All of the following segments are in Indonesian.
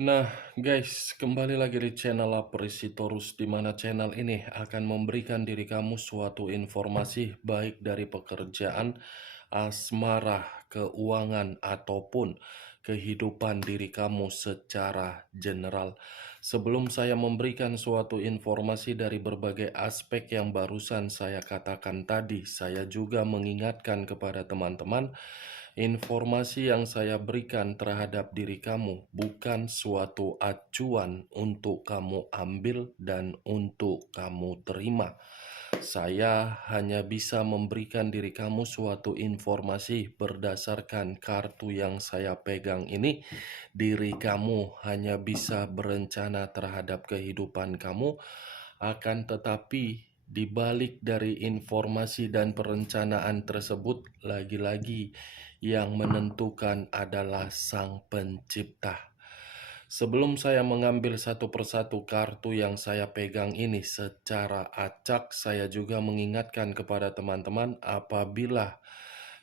Nah, guys, kembali lagi di channel Apresitorus, di mana channel ini akan memberikan diri kamu suatu informasi baik dari pekerjaan, asmara, keuangan, ataupun kehidupan diri kamu secara general. Sebelum saya memberikan suatu informasi dari berbagai aspek yang barusan saya katakan tadi, saya juga mengingatkan kepada teman-teman, informasi yang saya berikan terhadap diri kamu bukan suatu acuan untuk kamu ambil dan untuk kamu terima. Saya hanya bisa memberikan diri kamu suatu informasi berdasarkan kartu yang saya pegang ini. Diri kamu hanya bisa berencana terhadap kehidupan kamu, akan tetapi di balik dari informasi dan perencanaan tersebut, lagi-lagi yang menentukan adalah Sang Pencipta. Sebelum saya mengambil satu persatu kartu yang saya pegang ini secara acak, saya juga mengingatkan kepada teman-teman apabila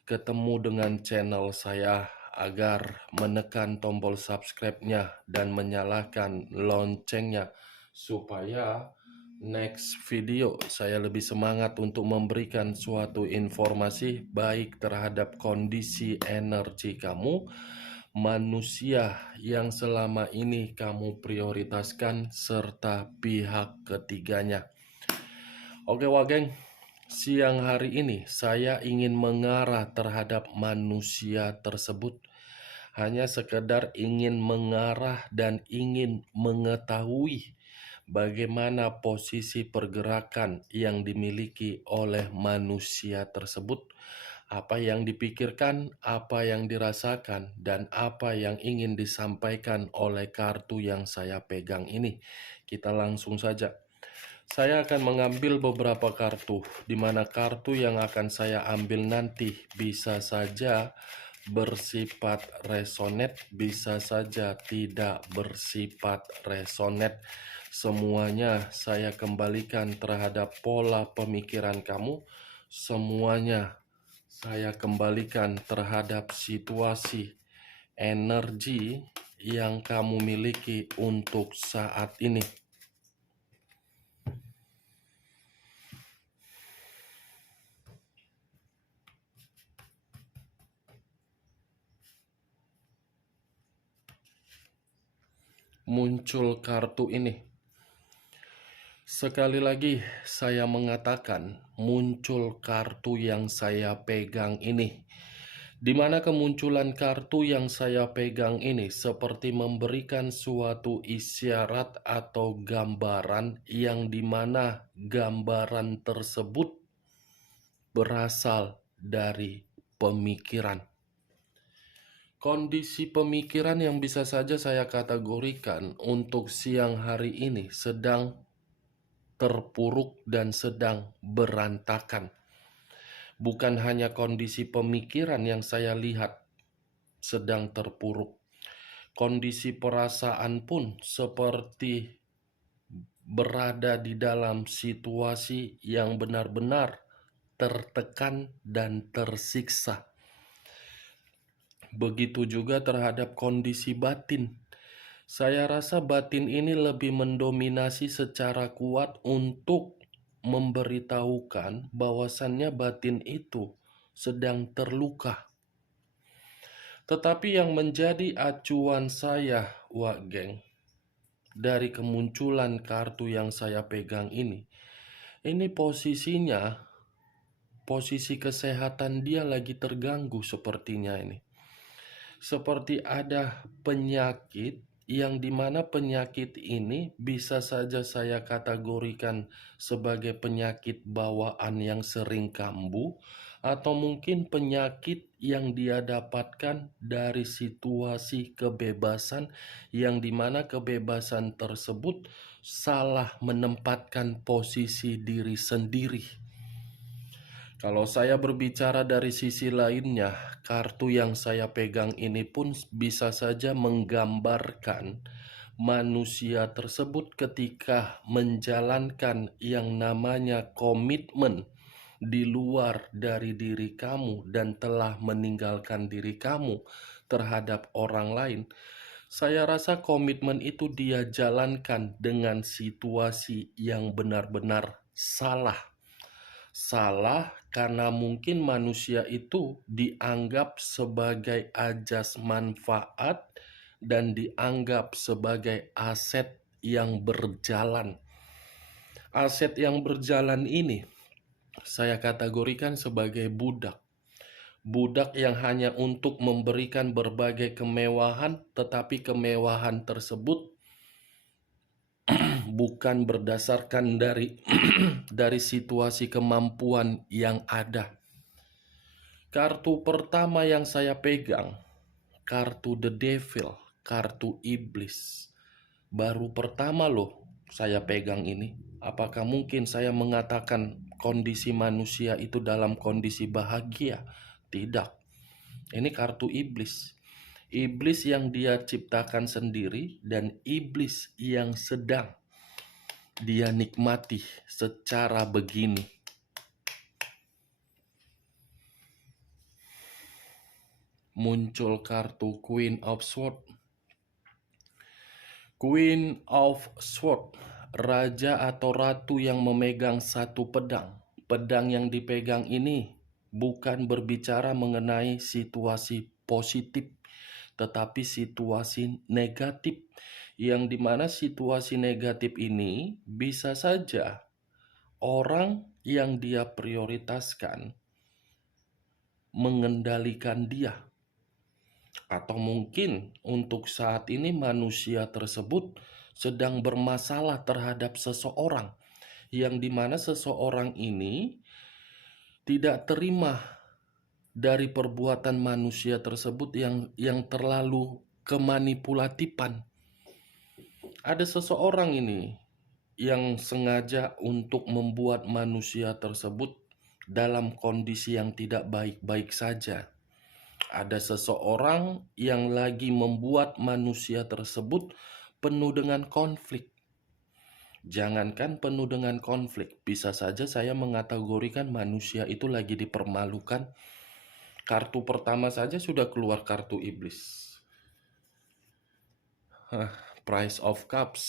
ketemu dengan channel saya agar menekan tombol subscribe-nya dan menyalakan loncengnya supaya next video saya lebih semangat untuk memberikan suatu informasi baik terhadap kondisi energi kamu, manusia yang selama ini kamu prioritaskan, serta pihak ketiganya. Oke Wageng, siang hari ini saya ingin mengarah terhadap manusia tersebut. Hanya sekedar ingin mengarah dan ingin mengetahui bagaimana posisi pergerakan yang dimiliki oleh manusia tersebut, apa yang dipikirkan, apa yang dirasakan, dan apa yang ingin disampaikan oleh kartu yang saya pegang ini. Kita langsung saja. Saya akan mengambil beberapa kartu, di mana kartu yang akan saya ambil nanti bisa saja bersifat resonet, bisa saja tidak bersifat resonet. Semuanya saya kembalikan terhadap pola pemikiran kamu. Semuanya saya kembalikan terhadap situasi energi yang kamu miliki untuk saat ini. Muncul kartu ini. Sekali lagi saya mengatakan muncul kartu yang saya pegang ini. Di mana kemunculan kartu yang saya pegang ini seperti memberikan suatu isyarat atau gambaran yang dimana gambaran tersebut berasal dari pemikiran. Kondisi pemikiran yang bisa saja saya kategorikan untuk siang hari ini sedang terpuruk dan sedang berantakan. Bukan hanya kondisi pemikiran yang saya lihat sedang terpuruk, kondisi perasaan pun seperti berada di dalam situasi yang benar-benar tertekan dan tersiksa. Begitu juga terhadap kondisi batin. Saya rasa batin ini lebih mendominasi secara kuat untuk memberitahukan bahwasannya batin itu sedang terluka. Tetapi yang menjadi acuan saya, Wak Geng, dari kemunculan kartu yang saya pegang ini posisinya, posisi kesehatan dia lagi terganggu sepertinya ini. Seperti ada penyakit yang dimana penyakit ini bisa saja saya kategorikan sebagai penyakit bawaan yang sering kambuh, atau mungkin penyakit yang dia dapatkan dari situasi kebebasan yang dimana kebebasan tersebut salah menempatkan posisi diri sendiri. Kalau saya berbicara dari sisi lainnya, kartu yang saya pegang ini pun bisa saja menggambarkan manusia tersebut ketika menjalankan yang namanya komitmen di luar dari diri kamu dan telah meninggalkan diri kamu terhadap orang lain. Saya rasa komitmen itu dia jalankan dengan situasi yang benar-benar salah. Salah karena mungkin manusia itu dianggap sebagai ajas manfaat dan dianggap sebagai aset yang berjalan. Aset yang berjalan ini saya kategorikan sebagai budak. Budak yang hanya untuk memberikan berbagai kemewahan, tetapi kemewahan tersebut bukan berdasarkan dari dari situasi kemampuan yang ada. Kartu pertama yang saya pegang, kartu the devil, kartu iblis. Baru pertama loh saya pegang ini. Apakah mungkin saya mengatakan kondisi manusia itu dalam kondisi bahagia? Tidak. Ini kartu iblis. Iblis yang dia ciptakan sendiri dan iblis yang sedang dia nikmati secara begini. Muncul kartu Queen of Swords. Queen of Swords, raja atau ratu yang memegang satu pedang. Pedang yang dipegang ini bukan berbicara mengenai situasi positif, tetapi situasi negatif. Yang dimana situasi negatif ini bisa saja orang yang dia prioritaskan mengendalikan dia. Atau mungkin untuk saat ini manusia tersebut sedang bermasalah terhadap seseorang, yang dimana seseorang ini tidak terima dari perbuatan manusia tersebut yang terlalu kemanipulatifan. Ada seseorang ini yang sengaja untuk membuat manusia tersebut dalam kondisi yang tidak baik-baik saja. Ada seseorang yang lagi membuat manusia tersebut penuh dengan konflik. Jangankan penuh dengan konflik, bisa saja saya mengategorikan manusia itu lagi dipermalukan. Kartu pertama saja sudah keluar kartu iblis. Price of Cups,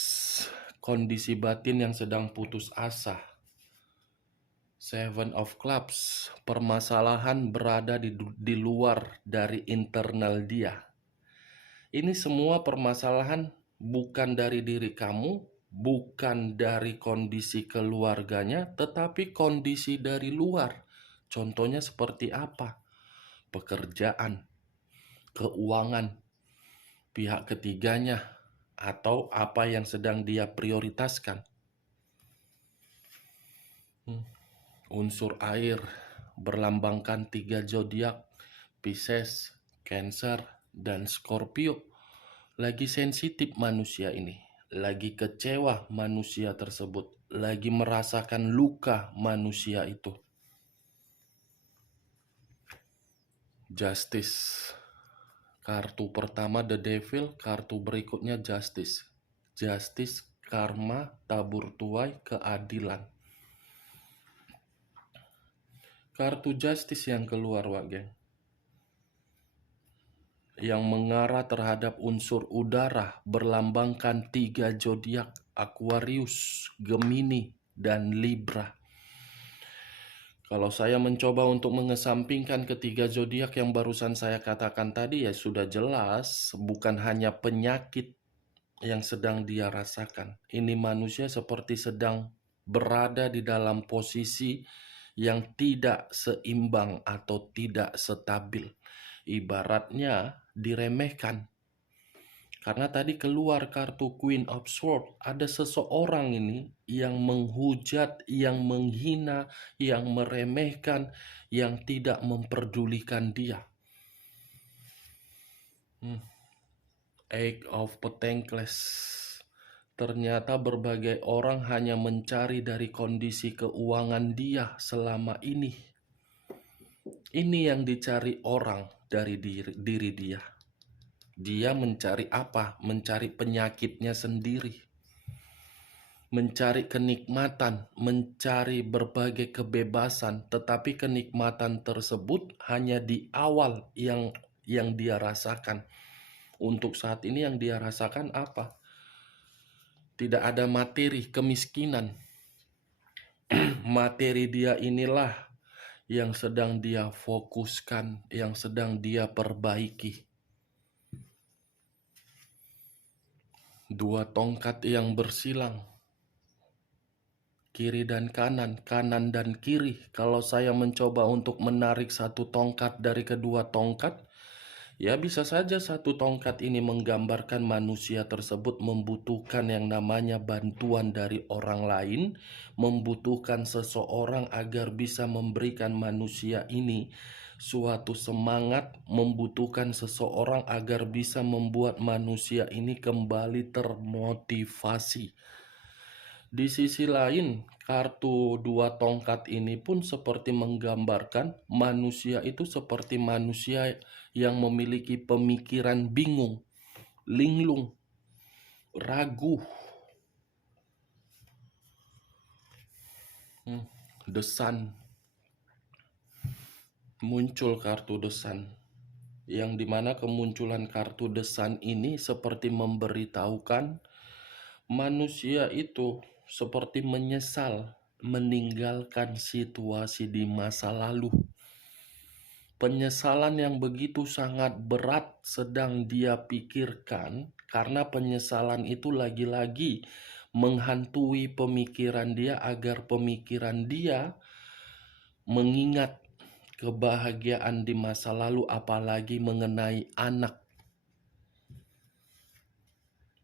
kondisi batin yang sedang putus asa. Seven of Clubs, permasalahan berada di luar dari internal dia. Ini semua permasalahan bukan dari diri kamu, bukan dari kondisi keluarganya, tetapi kondisi dari luar. Contohnya seperti apa? Pekerjaan, keuangan, pihak ketiganya, atau apa yang sedang dia prioritaskan. Unsur air berlambangkan 3 zodiak, Pisces, Cancer, dan Scorpio. Lagi sensitif manusia ini, lagi kecewa manusia tersebut, lagi merasakan luka manusia itu. Justice. Kartu pertama The Devil, kartu berikutnya Justice. Justice, karma, tabur tuai, keadilan. Kartu Justice yang keluar, geng, yang mengarah terhadap unsur udara berlambangkan 3 zodiak, Aquarius, Gemini, dan Libra. Kalau saya mencoba untuk mengesampingkan ketiga zodiak yang barusan saya katakan tadi, ya sudah jelas bukan hanya penyakit yang sedang dia rasakan. Ini manusia seperti sedang berada di dalam posisi yang tidak seimbang atau tidak stabil. Ibaratnya diremehkan. Karena tadi keluar kartu Queen of Swords, ada seseorang ini yang menghujat, yang menghina, yang meremehkan, yang tidak memperdulikan dia. Eight of Pentacles. Ternyata berbagai orang hanya mencari dari kondisi keuangan dia selama ini. Ini yang dicari orang dari diri dia. Dia mencari apa? Mencari penyakitnya sendiri. Mencari kenikmatan, mencari berbagai kebebasan, tetapi kenikmatan tersebut hanya di awal yang dia rasakan. Untuk saat ini yang dia rasakan apa? Tidak ada materi, kemiskinan. Materi dia inilah yang sedang dia fokuskan, yang sedang dia perbaiki. Dua tongkat yang bersilang, kiri dan kanan, kanan dan kiri. Kalau saya mencoba untuk menarik satu tongkat dari kedua tongkat, ya bisa saja satu tongkat ini menggambarkan manusia tersebut membutuhkan yang namanya bantuan dari orang lain, membutuhkan seseorang agar bisa memberikan manusia ini suatu semangat, membutuhkan seseorang agar bisa membuat manusia ini kembali termotivasi. Di sisi lain, kartu dua tongkat ini pun seperti menggambarkan manusia itu seperti manusia yang memiliki pemikiran bingung, linglung, ragu. The Sun, muncul kartu The Sun, yang dimana kemunculan kartu The Sun ini seperti memberitahukan manusia itu seperti menyesal meninggalkan situasi di masa lalu. Penyesalan yang begitu sangat berat sedang dia pikirkan, karena penyesalan itu lagi-lagi menghantui pemikiran dia agar pemikiran dia mengingat kebahagiaan di masa lalu, apalagi mengenai anak.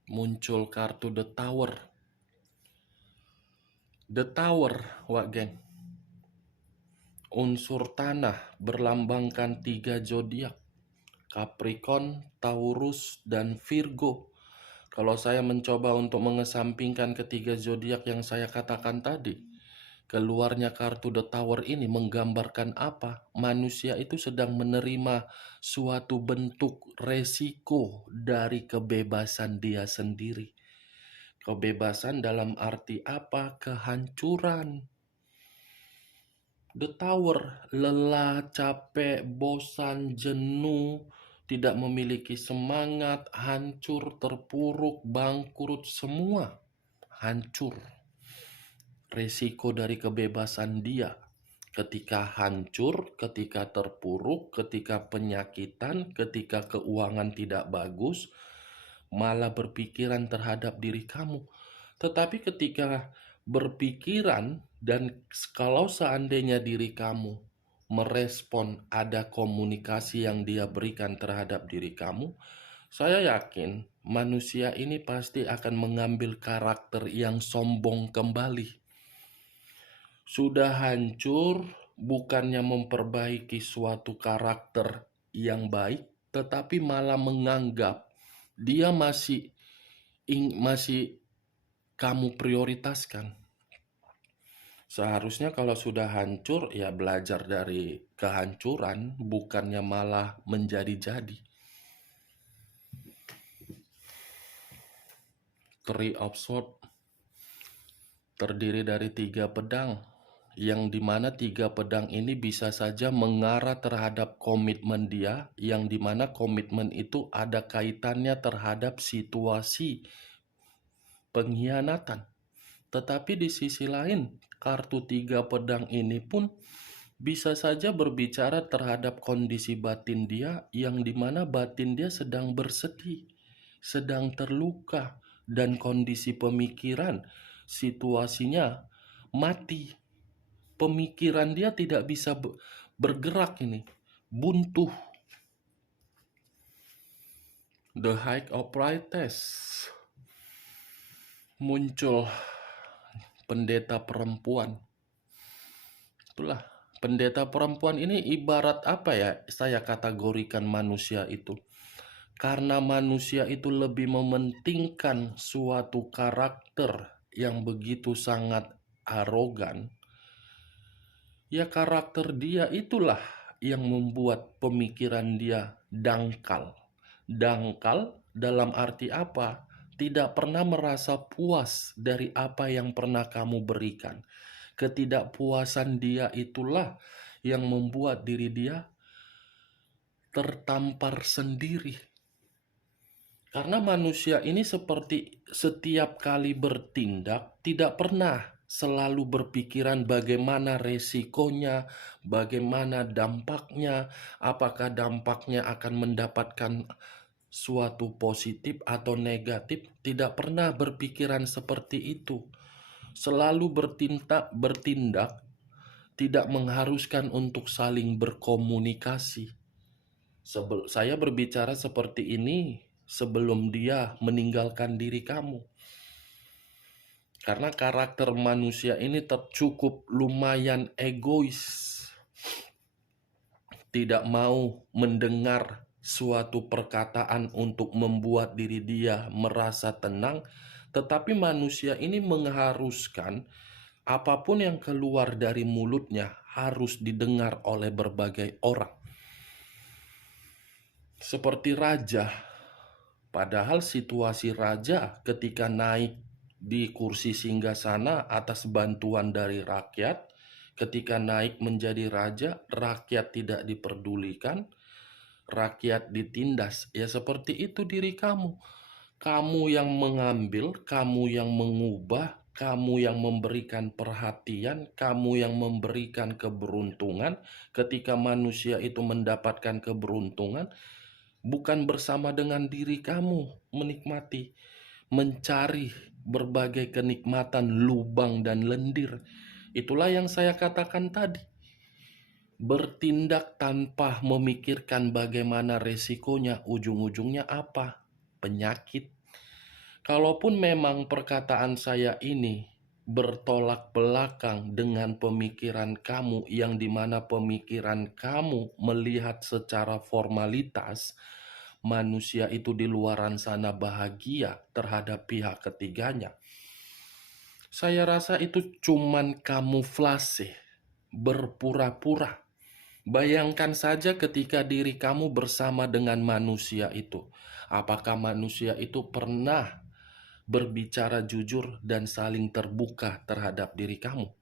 Muncul kartu The Tower. The Tower, wak geng. Unsur tanah berlambangkan 3 zodiak, Capricorn, Taurus, dan Virgo. Kalau saya mencoba untuk mengesampingkan ketiga zodiak yang saya katakan tadi, keluarnya kartu The Tower ini menggambarkan apa? Manusia itu sedang menerima suatu bentuk resiko dari kebebasan dia sendiri. Kebebasan dalam arti apa? Kehancuran. The Tower, lelah, capek, bosan, jenuh, tidak memiliki semangat, hancur, terpuruk, bangkrut, semua hancur. Resiko dari kebebasan dia ketika hancur, ketika terpuruk, ketika penyakitan, ketika keuangan tidak bagus, malah berpikiran terhadap diri kamu. Tetapi ketika berpikiran dan kalau seandainya diri kamu merespon ada komunikasi yang dia berikan terhadap diri kamu, saya yakin manusia ini pasti akan mengambil karakter yang sombong kembali. Sudah hancur, bukannya memperbaiki suatu karakter yang baik, tetapi malah menganggap dia masih kamu prioritaskan. Seharusnya kalau sudah hancur, ya belajar dari kehancuran, bukannya malah menjadi-jadi. Three of Swords terdiri dari 3 pedang, yang dimana 3 pedang ini bisa saja mengarah terhadap komitmen dia, yang dimana komitmen itu ada kaitannya terhadap situasi pengkhianatan. Tetapi di sisi lain, kartu 3 pedang ini pun bisa saja berbicara terhadap kondisi batin dia, yang dimana batin dia sedang bersedih, sedang terluka, dan kondisi pemikiran situasinya mati. Pemikiran dia tidak bisa bergerak ini, buntu. The High of Priestess, muncul pendeta perempuan. Itulah, pendeta perempuan ini ibarat apa ya saya kategorikan manusia itu. Karena manusia itu lebih mementingkan suatu karakter yang begitu sangat arogan, ya karakter dia itulah yang membuat pemikiran dia dangkal. Dangkal dalam arti apa? Tidak pernah merasa puas dari apa yang pernah kamu berikan. Ketidakpuasan dia itulah yang membuat diri dia tertampar sendiri. Karena manusia ini seperti setiap kali bertindak tidak pernah selalu berpikiran bagaimana resikonya, bagaimana dampaknya, apakah dampaknya akan mendapatkan suatu positif atau negatif, tidak pernah berpikiran seperti itu. Selalu bertindak tidak mengharuskan untuk saling berkomunikasi. Saya berbicara seperti ini sebelum dia meninggalkan diri kamu. Karena karakter manusia ini cukup lumayan egois. Tidak mau mendengar suatu perkataan untuk membuat diri dia merasa tenang, tetapi manusia ini mengharuskan apapun yang keluar dari mulutnya harus didengar oleh berbagai orang. Seperti raja, padahal situasi raja ketika naik di kursi singgasana atas bantuan dari rakyat, ketika naik menjadi raja, rakyat tidak diperdulikan, rakyat ditindas. Ya seperti itu diri kamu. Kamu yang mengambil, kamu yang mengubah, kamu yang memberikan perhatian, kamu yang memberikan keberuntungan. Ketika manusia itu mendapatkan keberuntungan, bukan bersama dengan diri kamu menikmati, mencari berbagai kenikmatan lubang dan lendir. Itulah yang saya katakan tadi. Bertindak tanpa memikirkan bagaimana resikonya, ujung-ujungnya apa? Penyakit. Kalaupun memang perkataan saya ini bertolak belakang dengan pemikiran kamu, yang dimana pemikiran kamu melihat secara formalitas manusia itu di luaran sana bahagia terhadap pihak ketiganya, saya rasa itu cuman kamuflase, berpura-pura. Bayangkan saja ketika diri kamu bersama dengan manusia itu. Apakah manusia itu pernah berbicara jujur dan saling terbuka terhadap diri kamu?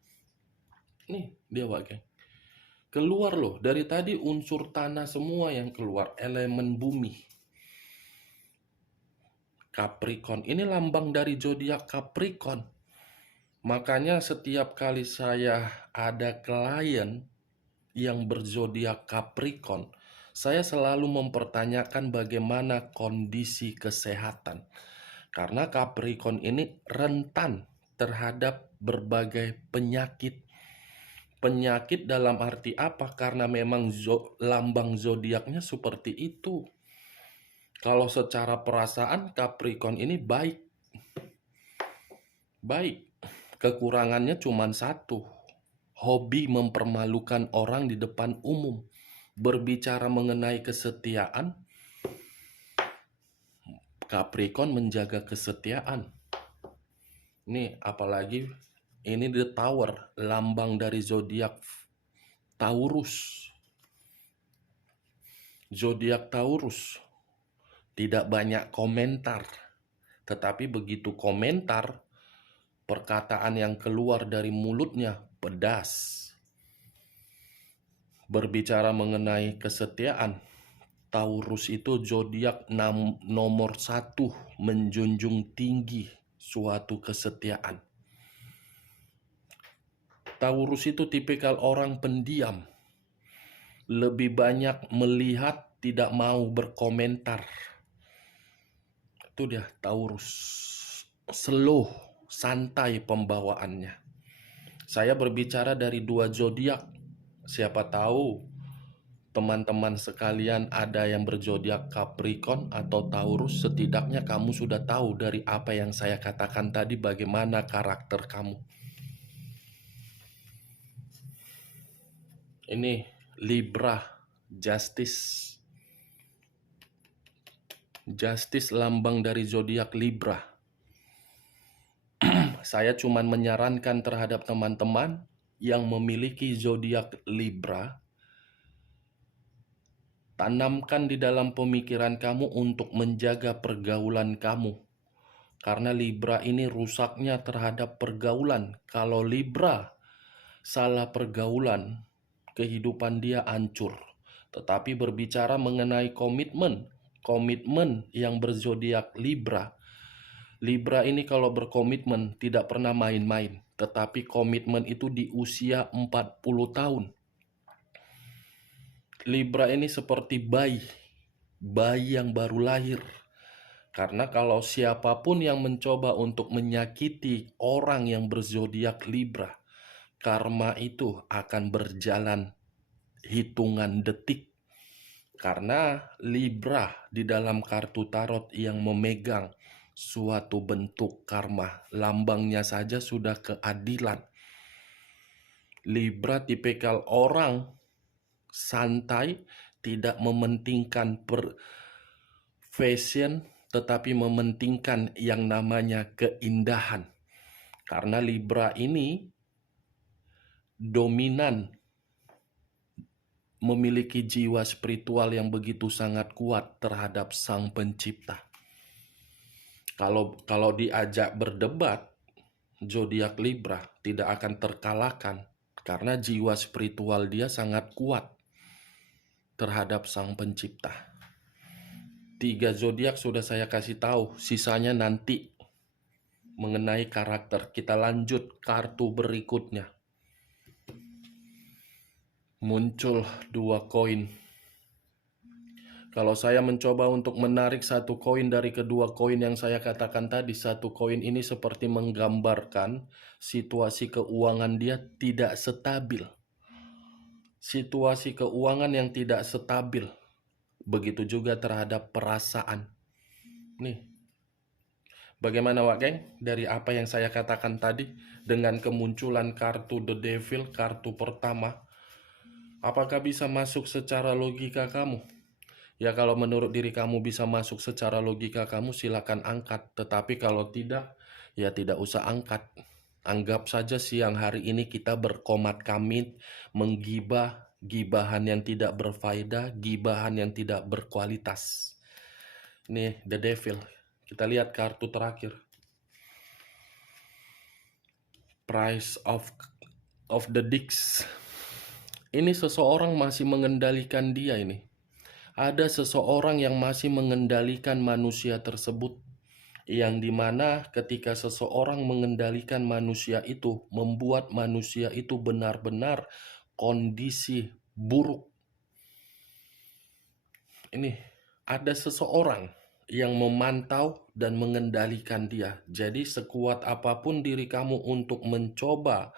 Nih, dia wagen. Keluar loh, dari tadi unsur tanah semua yang keluar, elemen bumi. Capricorn, ini lambang dari zodiak Capricorn. Makanya setiap kali saya ada klien yang berzodiak Capricorn, saya selalu mempertanyakan bagaimana kondisi kesehatan. Karena Capricorn ini rentan terhadap berbagai penyakit. Penyakit dalam arti apa? Karena memang lambang zodiaknya seperti itu. Kalau secara perasaan Capricorn ini baik. Baik. Kekurangannya cuma satu. Hobi mempermalukan orang di depan umum. Berbicara mengenai kesetiaan, Capricorn menjaga kesetiaan. Nih, apalagi ini The Tower, lambang dari zodiak Taurus. Zodiak Taurus tidak banyak komentar, tetapi begitu komentar, perkataan yang keluar dari mulutnya pedas. Berbicara mengenai kesetiaan, Taurus itu zodiak nomor 1, menjunjung tinggi suatu kesetiaan. Taurus itu tipikal orang pendiam, lebih banyak melihat, tidak mau berkomentar. Itu dia Taurus, slow, santai pembawaannya. Saya berbicara dari 2 zodiak. Siapa tahu teman-teman sekalian ada yang berzodiak Capricorn atau Taurus, setidaknya kamu sudah tahu dari apa yang saya katakan tadi bagaimana karakter kamu. Ini Libra, Justice. Justice lambang dari zodiak Libra. Saya cuma menyarankan terhadap teman-teman yang memiliki zodiak Libra, tanamkan di dalam pemikiran kamu untuk menjaga pergaulan kamu. Karena Libra ini rusaknya terhadap pergaulan. Kalau Libra salah pergaulan, kehidupan dia hancur. Tetapi berbicara mengenai komitmen, komitmen yang berzodiak Libra. Libra ini kalau berkomitmen tidak pernah main-main, tetapi komitmen itu di usia 40 tahun. Libra ini seperti bayi yang baru lahir. Karena kalau siapapun yang mencoba untuk menyakiti orang yang berzodiak Libra, karma itu akan berjalan hitungan detik. Karena Libra di dalam kartu tarot yang memegang suatu bentuk karma, lambangnya saja sudah keadilan. Libra tipikal orang santai, tidak mementingkan fashion, tetapi mementingkan yang namanya keindahan. Karena Libra ini dominan, memiliki jiwa spiritual yang begitu sangat kuat terhadap Sang Pencipta. Kalau diajak berdebat, zodiak Libra tidak akan terkalahkan karena jiwa spiritual dia sangat kuat terhadap Sang Pencipta. 3 zodiak sudah saya kasih tahu, sisanya nanti mengenai karakter. Kita lanjut kartu berikutnya. Muncul 2 koin. Kalau saya mencoba untuk menarik satu koin dari kedua koin yang saya katakan tadi, satu koin ini seperti menggambarkan situasi keuangan dia tidak stabil. Situasi keuangan yang tidak stabil. Begitu juga terhadap perasaan. Nih, bagaimana Wak Geng? Dari apa yang saya katakan tadi, dengan kemunculan kartu The Devil, kartu pertama, apakah bisa masuk secara logika kamu? Ya kalau menurut diri kamu bisa masuk secara logika kamu, silakan angkat. Tetapi kalau tidak, ya tidak usah angkat. Anggap saja siang hari ini kita berkomat kamit, menggibah, gibahan yang tidak berfaedah, gibahan yang tidak berkualitas. Nih, The Devil. Kita lihat kartu terakhir. Price of the Dicks. Ini seseorang masih mengendalikan dia ini. Ada seseorang yang masih mengendalikan manusia tersebut, yang dimana ketika seseorang mengendalikan manusia itu, membuat manusia itu benar-benar kondisi buruk. Ini ada seseorang yang memantau dan mengendalikan dia. Jadi sekuat apapun diri kamu untuk mencoba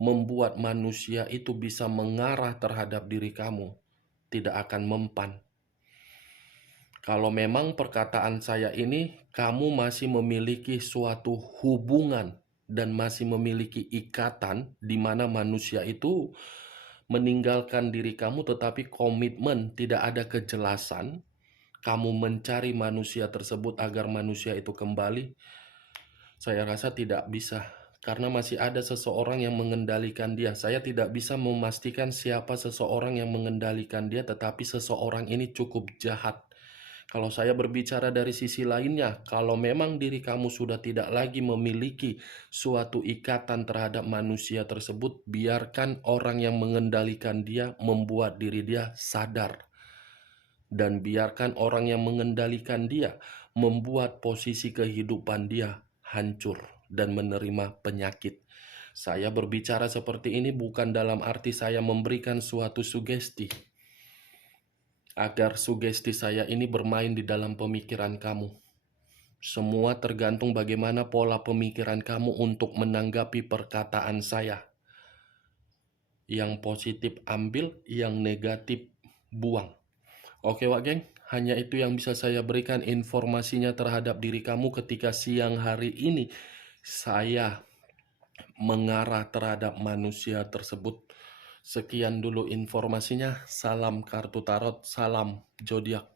membuat manusia itu bisa mengarah terhadap diri kamu, tidak akan mempan. Kalau memang perkataan saya ini, kamu masih memiliki suatu hubungan dan masih memiliki ikatan di mana manusia itu meninggalkan diri kamu, tetapi komitmen tidak ada kejelasan, kamu mencari manusia tersebut agar manusia itu kembali, saya rasa tidak bisa. Karena masih ada seseorang yang mengendalikan dia. Saya tidak bisa memastikan siapa seseorang yang mengendalikan dia, tetapi seseorang ini cukup jahat. Kalau saya berbicara dari sisi lainnya, kalau memang diri kamu sudah tidak lagi memiliki suatu ikatan terhadap manusia tersebut, biarkan orang yang mengendalikan dia membuat diri dia sadar. Dan biarkan orang yang mengendalikan dia membuat posisi kehidupan dia hancur dan menerima penyakit. Saya berbicara seperti ini bukan dalam arti saya memberikan suatu sugesti, agar sugesti saya ini bermain di dalam pemikiran kamu. Semua tergantung bagaimana pola pemikiran kamu untuk menanggapi perkataan saya. Yang positif ambil, yang negatif buang. Oke Wak Geng, hanya itu yang bisa saya berikan informasinya terhadap diri kamu ketika siang hari ini saya mengarah terhadap manusia tersebut. Sekian dulu informasinya. Salam kartu tarot, salam zodiak.